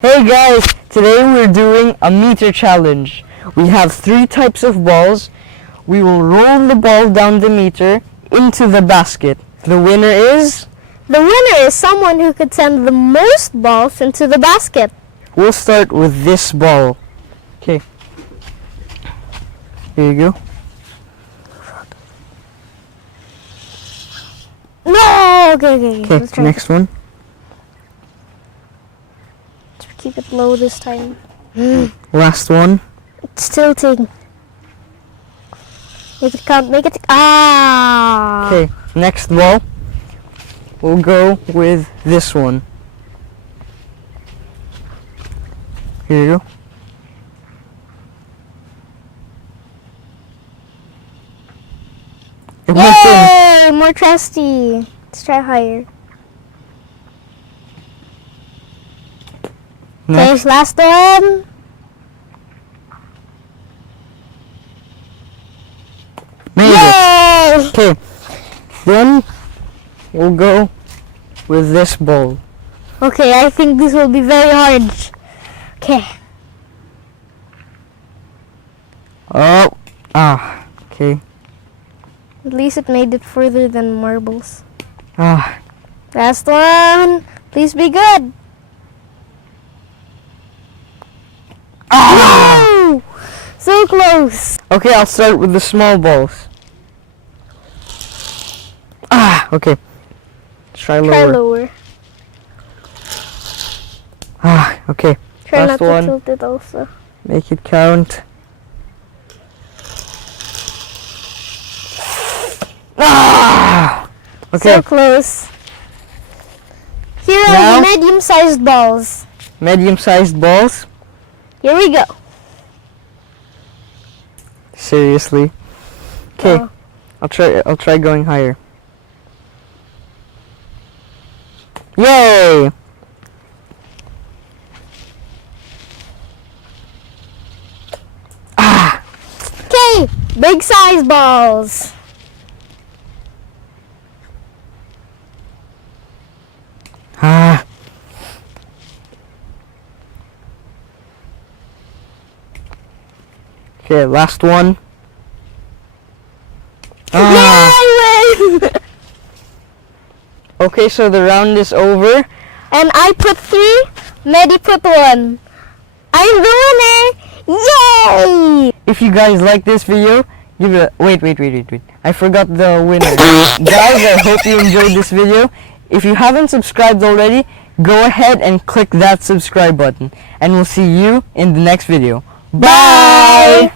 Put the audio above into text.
Hey guys, today we're doing a meter challenge. We have 3 types of balls. We will roll the ball down the meter into the basket. The winner is? The winner is someone who could send the most balls into the basket. We'll start with this ball. Okay. Here you go. No! Okay. Okay, Let's try next one. Keep it low this time. Last one. It's tilting. Make it count. Make it. Ah! Okay, next ball. We'll go with this one. Here you go. It went in. Yay! More trusty. Let's try higher. Next. Okay, last one. Made Yay! it. Okay, then we'll go with this ball. Okay, I think this will be very hard. Okay. Oh, okay. At least it made it further than marbles. Ah, Last one. Please be good. No! So close. okay, I'll start with the small balls. Okay. Let's try lower. Try lower. Okay. Try Last not to one. tilt it also. Make it count. Okay, So close. Here Now- are the medium-sized balls. medium-sized balls. Here we go. Seriously. Okay, Oh. I'll try going higher. Yay! Okay, big size balls. Ah. Okay, last one. Yay! Okay, so the round is over. And I put 3, Medi put 1. I'm the winner! Yay! If you guys like this video, give it a wait. I forgot the winner. Guys, I hope you enjoyed this video. If you haven't subscribed already, go ahead and click that subscribe button. And we'll see you in the next video. Bye!